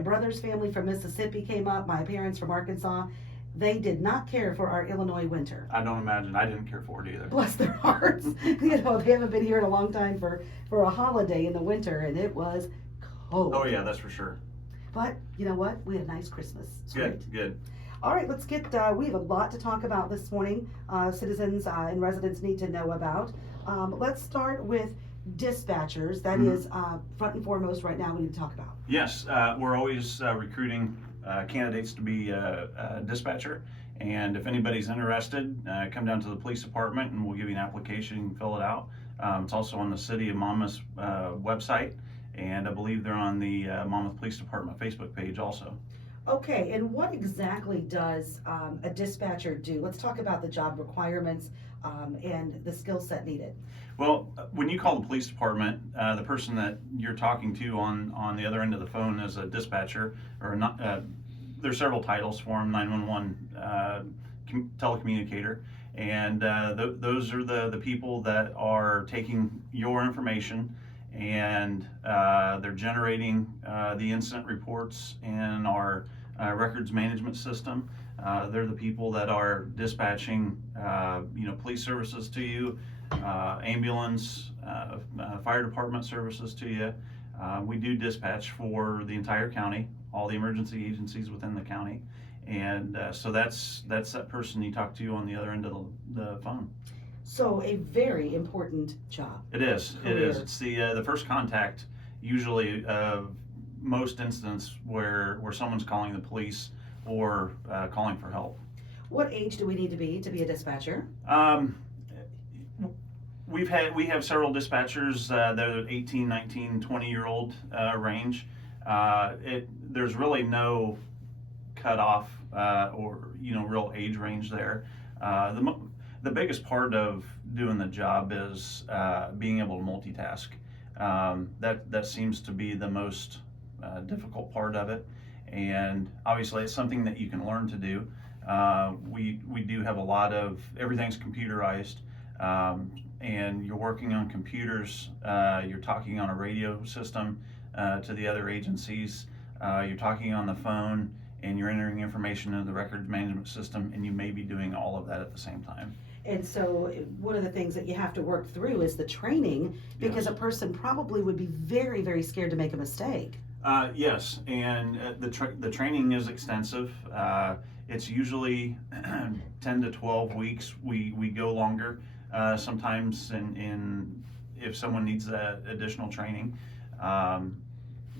My brother's family from Mississippi came up, my parents from Arkansas. They did not care for our Illinois winter. I don't imagine. I didn't care for it either. Bless their hearts. They haven't been here in a long time for a holiday in the winter, and it was cold. Oh yeah, that's for sure. But you know what? We had a nice Christmas. It's great. Good. All right, let's get, we have a lot to talk about this morning, citizens and residents need to know about. Let's start with dispatchers. That is front and foremost right now we need to talk about. Yes, we're always recruiting candidates to be a dispatcher. And if anybody's interested, come down to the police department and we'll give you an application. You can fill it out. It's also on the City of Monmouth website. And I believe they're on the Monmouth Police Department Facebook page also. Okay, and what exactly does a dispatcher do? Let's talk about the job requirements and the skill set needed. Well, when you call the police department, the person that you're talking to on the other end of the phone is a dispatcher, or not. There's several titles for them: 911 telecommunicator, and those are the people that are taking your information and they're generating the incident reports in our records management system. They're the people that are dispatching, police services to you, ambulance, fire department services to you. We do dispatch for the entire county, all the emergency agencies within the county, and so that's that person you talk to on the other end of the phone. So a very important job. It is. Career. It is. It's the first contact, usually most instances where someone's calling the police or calling for help. What age do we need to be a dispatcher? We have several dispatchers that are 18, 19, 20-year-old range. There's really no cutoff or real age range there. The biggest part of doing the job is being able to multitask. That seems to be the most difficult part of it, and obviously it's something that you can learn to do. We do have a lot of everything's computerized, and you're working on computers. You're talking on a radio system to the other agencies. You're talking on the phone, and you're entering information into the records management system, and you may be doing all of that at the same time. And so one of the things that you have to work through is the training, because Yes. A person probably would be very, very scared to make a mistake. Yes, and the training is extensive. It's usually 10 to 12 weeks. We go longer sometimes, in if someone needs additional training,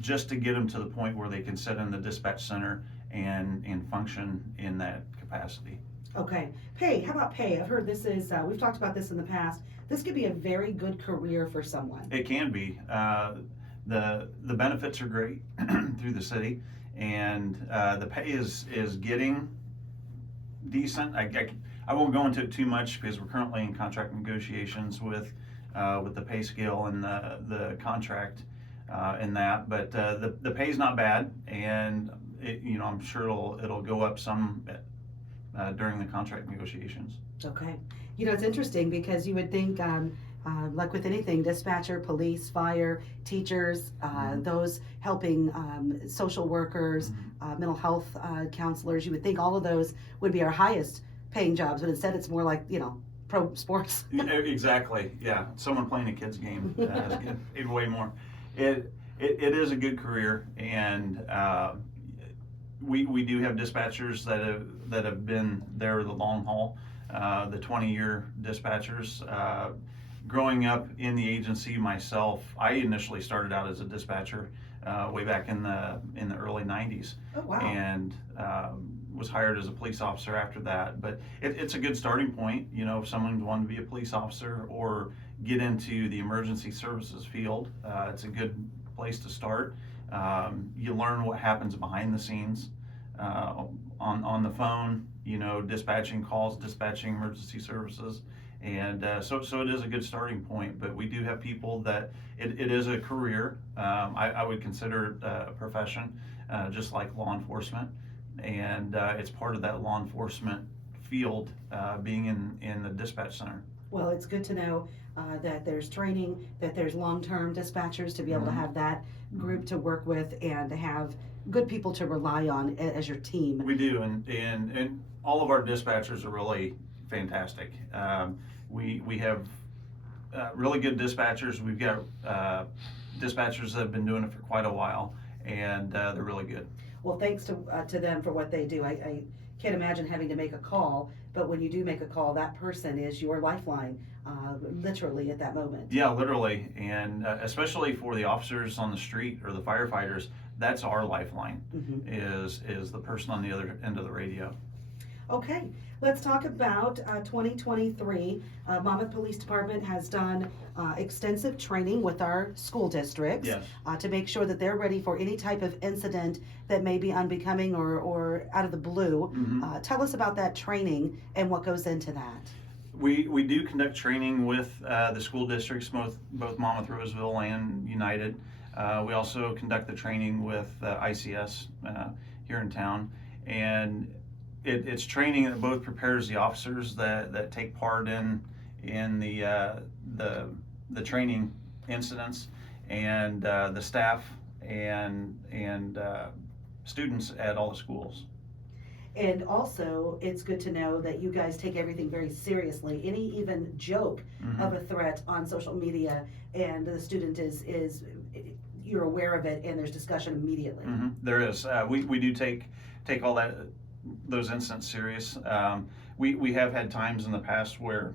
just to get them to the point where they can sit in the dispatch center and function in that capacity. Okay, pay. How about pay? I've heard this is, we've talked about this in the past. This could be a very good career for someone. It can be. The benefits are great through the city, and the pay is getting decent. I won't go into it too much because we're currently in contract negotiations with the pay scale and the contract in that, but the pay is not bad, and I'm sure it'll go up some during the contract negotiations. Okay. It's interesting because you would think, like with anything, dispatcher, police, fire, teachers, those helping social workers, mental health counselors, you would think all of those would be our highest paying jobs, but instead it's more like, pro sports. Exactly. Yeah. Someone playing a kid's game is getting way more. It is a good career, and we do have dispatchers that have been there the long haul, the 20-year dispatchers. Growing up in the agency myself, I initially started out as a dispatcher way back in the early 90s. Oh, wow. And was hired as a police officer after that. But it's a good starting point, if someone wanted to be a police officer or get into the emergency services field. It's a good place to start. You learn what happens behind the scenes on the phone, dispatching calls, dispatching emergency services. And so it is a good starting point, but we do have people that it is a career. I would consider it a profession, just like law enforcement. And it's part of that law enforcement field, being in the dispatch center. Well, it's good to know that there's training, that there's long-term dispatchers to be able to have that group to work with and to have good people to rely on as your team. We do, and all of our dispatchers are really fantastic. We have really good dispatchers. We've got dispatchers that have been doing it for quite a while, and they're really good. Well, thanks to them for what they do. I can't imagine having to make a call, but when you do make a call, that person is your lifeline, literally at that moment. Yeah, literally, and especially for the officers on the street or the firefighters, that's our lifeline. Is the person on the other end of the radio. Okay, let's talk about 2023. Monmouth Police Department has done extensive training with our school districts Yes. to make sure that they're ready for any type of incident that may be unbecoming or out of the blue. Tell us about that training and what goes into that. We do conduct training with the school districts, both Monmouth, Roseville, and United. We also conduct the training with ICS here in town, and it's training that both prepares the officers that take part in the training incidents, and the staff and students at all the schools. And also, it's good to know that you guys take everything very seriously. Any even joke of a threat on social media, and the student is you're aware of it, and there's discussion immediately. There is. We do take all those incidents serious. We have had times in the past where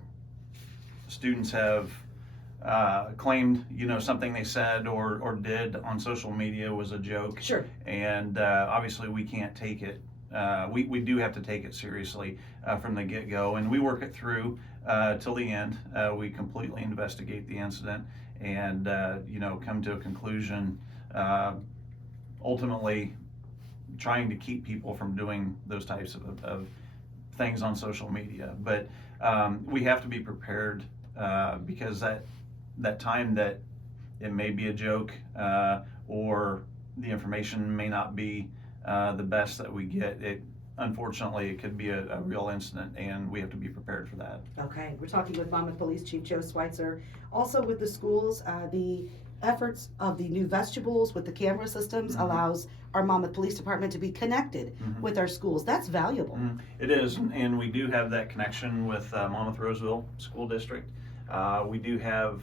students have claimed, something they said or did on social media was a joke. Sure. And obviously we can't take it. We do have to take it seriously from the get-go, and we work it through till the end. We completely investigate the incident and come to a conclusion, ultimately trying to keep people from doing those types of things on social media. But we have to be prepared because that time that it may be a joke or the information may not be the best that we get, unfortunately it could be a real incident, and we have to be prepared for that. Okay, we're talking with Monmouth Police Chief Joe Switzer. Also with the schools, the efforts of the new vestibules with the camera systems allows our Monmouth Police Department to be connected with our schools. That's valuable. It is, and we do have that connection with Monmouth Roseville School District. We do have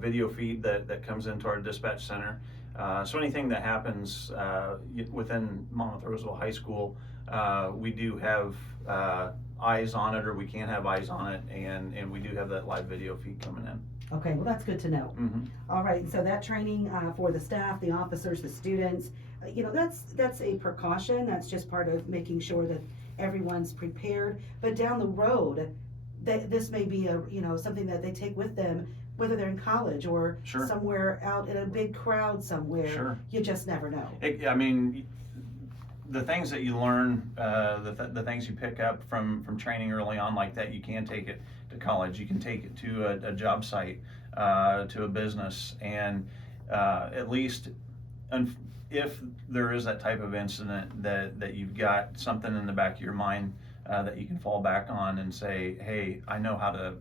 video feed that comes into our dispatch center. So anything that happens within Monmouth Roseville High School, we do have eyes on it, or we can have eyes on it, and we do have that live video feed coming in. Okay, well, that's good to know. All right, and so that training for the staff, the officers, the students, that's a precaution. That's just part of making sure that everyone's prepared. But down the road, this may be something that they take with them, whether they're in college or somewhere out in a big crowd somewhere. Sure. You just never know. The things that you learn, the things you pick up from training early on like that, you can take it to college. You can take it to a job site, to a business, and at least if there is that type of incident, that you've got something in the back of your mind that you can fall back on and say, hey, I know how to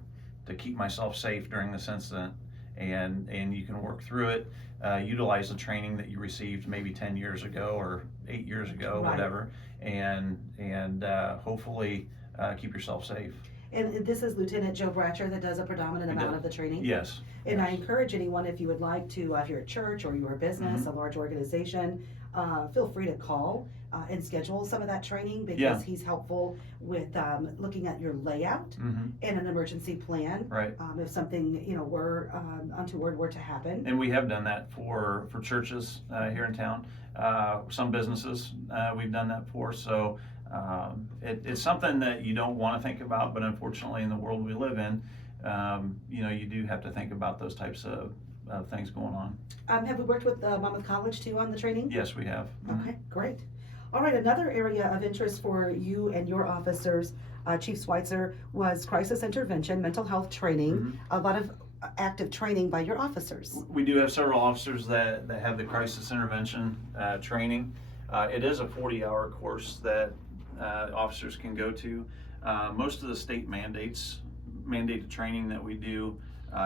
keep myself safe during this incident, and you can work through it. Utilize the training that you received maybe 10 years ago or 8 years ago, whatever, and hopefully keep yourself safe. And this is Lieutenant Joe Bratcher that does a predominant amount of the training? Yes. And I encourage anyone, if you would like to, if you're a church or you're a business, a large organization, feel free to call and schedule some of that training, because he's helpful with looking at your layout and an emergency plan. Right. If something were untoward were to happen. And we have done that for churches here in town. Some businesses we've done that for. So it's something that you don't want to think about, but unfortunately in the world we live in, you do have to think about those types of things going on. Have we worked with Monmouth College too on the training? Yes, we have. Okay, great. All right, another area of interest for you and your officers, Chief Switzer, was crisis intervention, mental health training, a lot of active training by your officers. We do have several officers that have the crisis intervention training. It is a 40-hour course that officers can go to. Most of the state mandated training that we do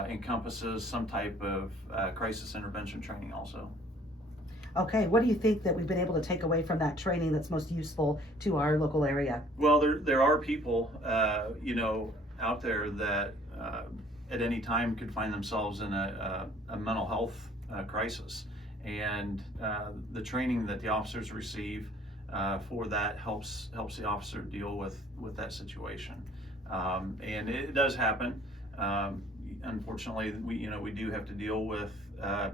encompasses some type of crisis intervention training also. Okay, what do you think that we've been able to take away from that training that's most useful to our local area? Well, there are people, out there that at any time could find themselves in a mental health crisis, and the training that the officers receive for that helps the officer deal with that situation, and it does happen. Unfortunately, we do have to deal with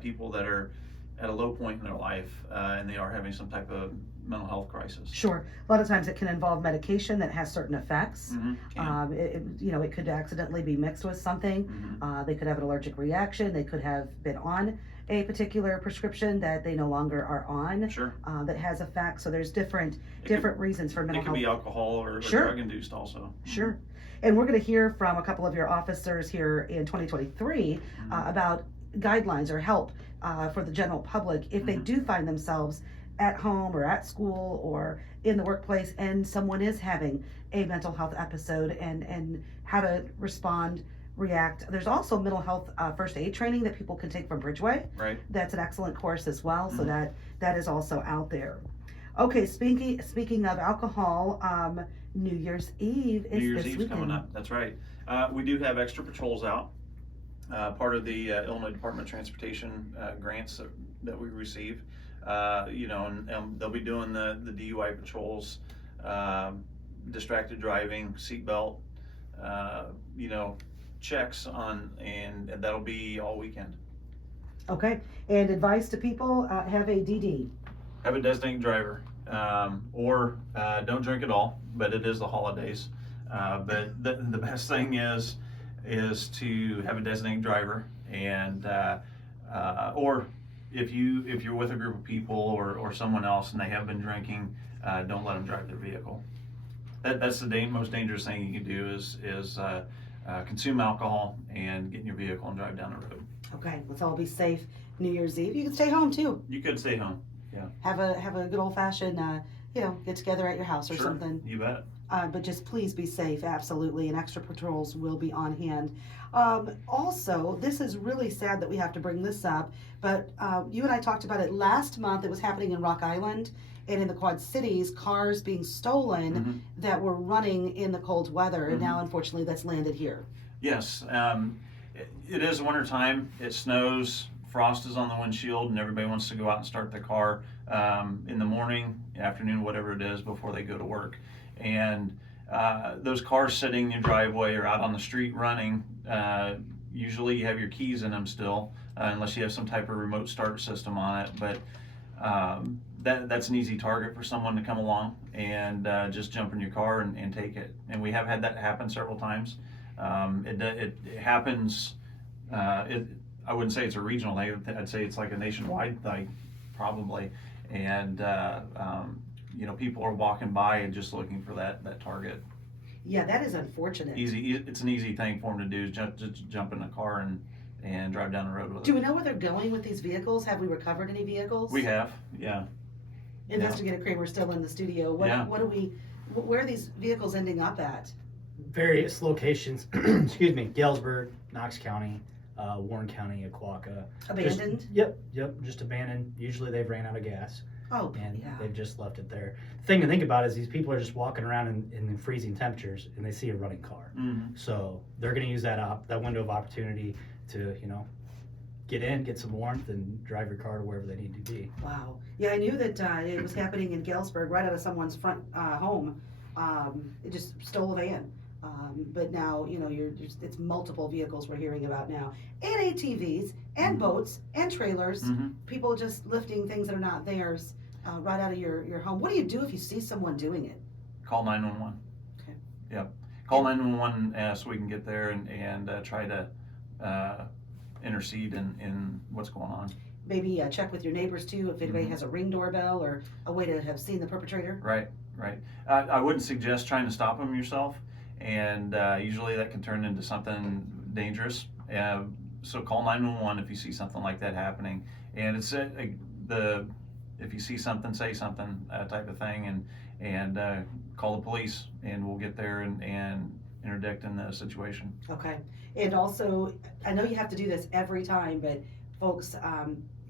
people that are at a low point in their life, and they are having some type of mental health crisis. Sure. A lot of times it can involve medication that has certain effects. It could accidentally be mixed with something. They could have an allergic reaction. They could have been on a particular prescription that they no longer are on. Sure. That has effects. So there's different reasons for mental It health. could be alcohol or drug induced also. Sure. And we're going to hear from a couple of your officers here in 2023 about guidelines or help for the general public if they do find themselves at home or at school or in the workplace and someone is having a mental health episode, and how to respond, react. There's also mental health first aid training that people can take from Bridgeway. Right. That's an excellent course as well, so that is also out there. Okay, speaking of alcohol, New Year's Eve is New Year's this Eve's weekend. coming up. That's right. We do have extra patrols out. Part of the Illinois Department of Transportation grants that we receive. And they'll be doing the DUI patrols, distracted driving, seatbelt, checks on, and that'll be all weekend. Okay, and advice to people, have a DD. Have a designated driver, or don't drink at all, but it is the holidays. But the best thing is to have a designated driver, and or if you're with a group of people or someone else and they have been drinking, don't let them drive their vehicle. That's the most dangerous thing you can do is consume alcohol and get in your vehicle and drive down the road. Okay, let's all be safe. New Year's Eve, you can stay home too. You could stay home. Yeah. Have a good old fashioned, get together at your house or Sure, something. you bet. But just please be safe, absolutely, and extra patrols will be on hand. Also, this is really sad that we have to bring this up, but you and I talked about it last month. It was happening in Rock Island and in the Quad Cities, cars being stolen that were running in the cold weather, and now unfortunately that's landed here. Yes, it is winter time. It snows. Frost is on the windshield, and everybody wants to go out and start the car in the morning, afternoon, whatever it is, before they go to work. And those cars sitting in your driveway or out on the street running, usually you have your keys in them still, unless you have some type of remote start system on it. But that's an easy target for someone to come along and just jump in your car and take it. And we have had that happen several times. It happens. I wouldn't say it's a regional thing. I'd say it's like a nationwide thing, probably. And people are walking by and just looking for that target. Yeah, that is unfortunate. It's an easy thing for them to do. Just jump in the car and drive down the road with it. Do we know where they're going with these vehicles? Have we recovered any vehicles? We have, yeah. Investigator Kramer's still in the studio. Where are these vehicles ending up at? Various locations. Excuse me. Galesburg, Knox County, Warren County, Aquaka. Abandoned? Yep. Just abandoned. Usually they've ran out of gas. Oh, and yeah. they've just left it there. The thing to think about is these people are just walking around in freezing temperatures and they see a running car. So they're going to use that window of opportunity to, get in, get some warmth, and drive your car to wherever they need to be. Wow. Yeah, I knew that it was happening in Galesburg, right out of someone's front home. It just stole a van. But now, it's multiple vehicles we're hearing about now. And ATVs, and boats, and trailers. People just lifting things that are not theirs right out of your home. What do you do if you see someone doing it? Call 911. Okay. Yep. Call 911 so we can get there and try to intercede in what's going on. Maybe check with your neighbors too if anybody has a Ring doorbell or a way to have seen the perpetrator. Right. I wouldn't suggest trying to stop them yourself, and usually that can turn into something dangerous. So call 911 if you see something like that happening, and it's if you see something, say something type of thing, and call the police, and we'll get there and interdict in the situation. Okay. And also, I know you have to do this every time, but folks,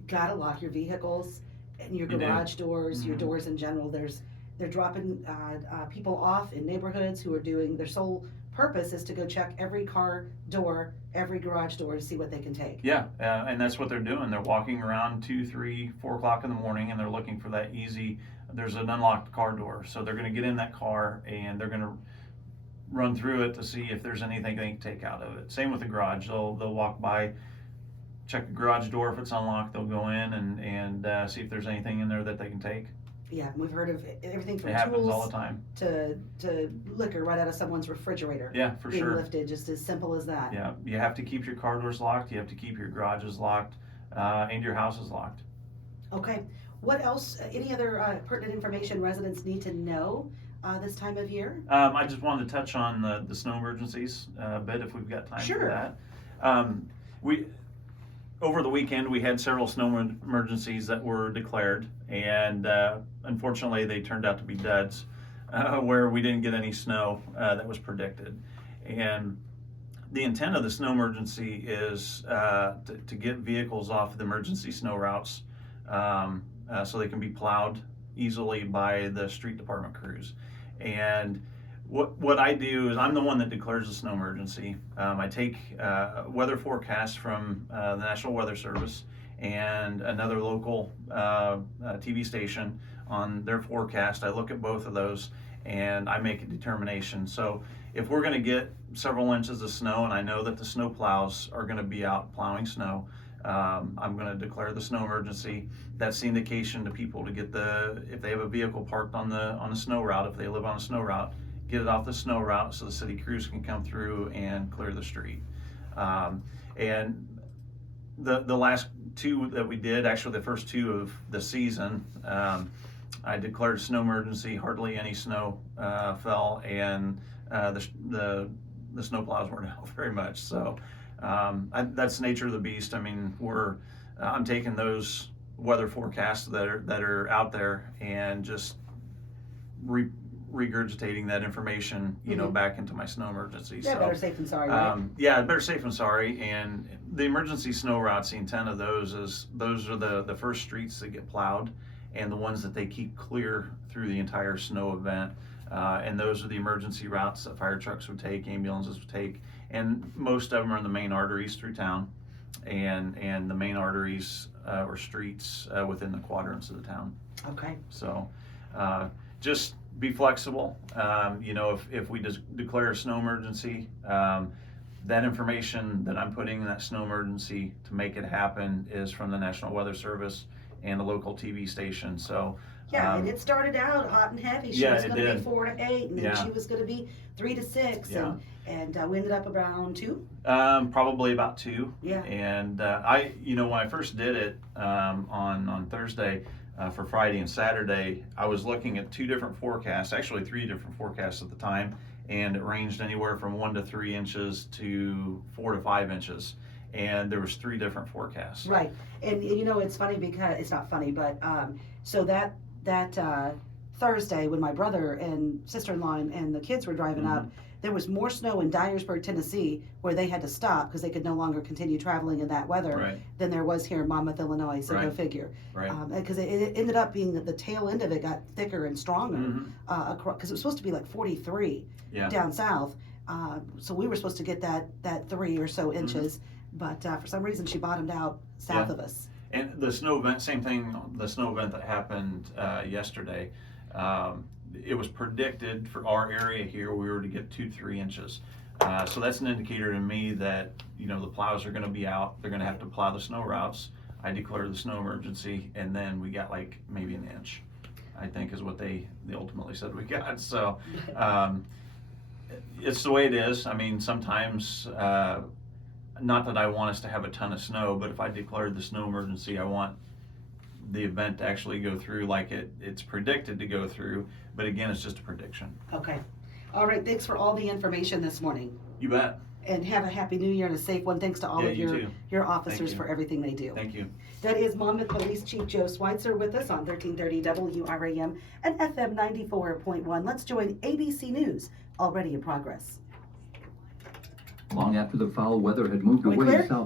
gotta lock your vehicles and your You do. garage doors, your Mhm. doors in general. They're dropping people off in neighborhoods who are doing, their sole purpose is to go check every car door, every garage door to see what they can take. Yeah, and that's what they're doing. They're walking around 2, 3, 4 o'clock in the morning, and they're looking for that easy. There's an unlocked car door, so they're going to get in that car and they're going to run through it to see if there's anything they can take out of it. Same with the garage. They'll walk by, check the garage door. If it's unlocked, they'll go in and see if there's anything in there that they can take. Yeah, we've heard of everything from It happens all tools the time. to liquor right out of someone's refrigerator Yeah, for being sure. lifted, just as simple as that. Yeah, you have to keep your car doors locked. You have to keep your garages locked, and your house is locked. Okay, what else, any other pertinent information residents need to know this time of year? I just wanted to touch on the snow emergencies a bit if we've got time Sure. for that. We over the weekend we had several snow emergencies that were declared, and unfortunately they turned out to be duds, where we didn't get any snow that was predicted. And the intent of the snow emergency is to get vehicles off the emergency snow routes, so they can be plowed easily by the street department crews. And what I do is I'm the one that declares the snow emergency. I take weather forecasts from the National Weather Service and another local TV station on their forecast. I look at both of those and I make a determination. So if we're going to get several inches of snow, and I know that the snow plows are going to be out plowing snow, I'm going to declare the snow emergency. That's the indication to people to get if they have a vehicle parked on the snow route, if they live on a snow route, get it off the snow route so the city crews can come through and clear the street. And the last two that we did, actually the first two of the season, I declared snow emergency. Hardly any snow fell, and the snow plows weren't out very much. So that's the nature of the beast. I mean, I'm taking those weather forecasts that are out there and just regurgitating that information, back into my snow emergency. Yeah, so, better safe than sorry, right? Yeah, better safe than sorry. And the emergency snow routes, the intent of those is those are the first streets that get plowed and the ones that they keep clear through the entire snow event. And those are the emergency routes that fire trucks would take, ambulances would take, and most of them are in the main arteries through town, and the main arteries or streets within the quadrants of the town. Okay. So just be flexible. If we just declare a snow emergency, that information that I'm putting in that snow emergency to make it happen is from the National Weather Service and a local TV station. So Yeah, and it started out hot and heavy. She Yeah, was it going to be did. 4 to 8, and then Yeah. she was going to be 3 to 6, Yeah. and we ended up around 2. Probably about 2. Yeah. And when I first did it on Thursday for Friday and Saturday, I was looking at 2 different forecasts, actually 3 different forecasts at the time, and it ranged anywhere from 1 to 3 inches to 4 to 5 inches. And there was 3 different forecasts. Right, and it's funny because it's not funny, but so that Thursday when my brother and sister-in-law and the kids were driving up, there was more snow in Dyersburg, Tennessee, where they had to stop because they could no longer continue traveling in that weather, Right. than there was here in Monmouth, Illinois. So go Right. figure. Right. Because it ended up being that the tail end of it got thicker and stronger, Mhm. because it was supposed to be like 43 Yeah. down south. So we were supposed to get that 3 or so inches, but for some reason she bottomed out south Yeah. of us. And the snow event, same thing, the snow event that happened yesterday, it was predicted for our area here, we were to get 2 to 3 inches. So that's an indicator to me that, the plows are gonna be out, they're gonna have to plow the snow routes. I declared the snow emergency, and then we got like maybe an inch, I think is what they ultimately said we got. So, it's the way it is. I mean, sometimes, not that I want us to have a ton of snow, but if I declared the snow emergency, I want the event to actually go through like it's predicted to go through. But again, it's just a prediction. Okay. All right. Thanks for all the information this morning. You bet. And have a happy new year and a safe one. Thanks to all Yeah, of you your, too. your officers you. for everything they do. Thank you. That is Monmouth Police Chief Joe Switzer with us on 1330 WRAM and FM 94.1. Let's join ABC News, already in progress. Long after the foul weather had moved We away clear? south.